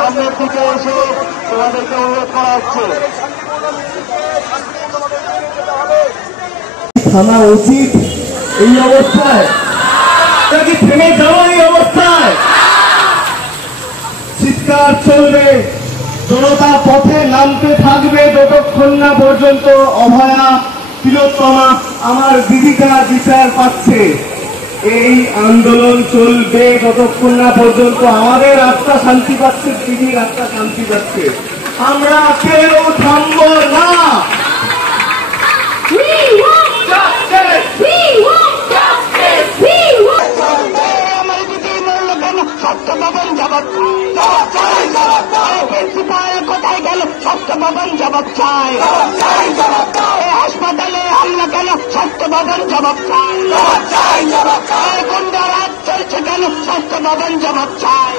সামনের দিকে এসে তোমাদেরকে অনুরোধ করা হচ্ছে। থানা উচিত এই অবস্থায় নাকি থেমে যাওয়া এই অবস্থায়? চিৎকার চলবে, জনতা পথে নামতে থাকবে যতক্ষণ না পর্যন্ত অভয়া তিলোত্তমা আমার দিদিকা বিচার পাচ্ছে। এই আন্দোলন চলবে যতক্ষণ না পর্যন্ত আমাদের আত্মা শান্তি পাচ্ছে, দিদির আত্মা শান্তি পাচ্ছে। আমরা কেউ থামবো না। সত্যভবন জবাব প্রিন্সিপাল কোথায় গেল? সত্যভবন জবাব চাই। হাসপাতালে হামলা কেন? সত্যভবন জবাব চাই। গুন্ডা রাজ চলছে কেন? সত্যভবন জবাব চাই।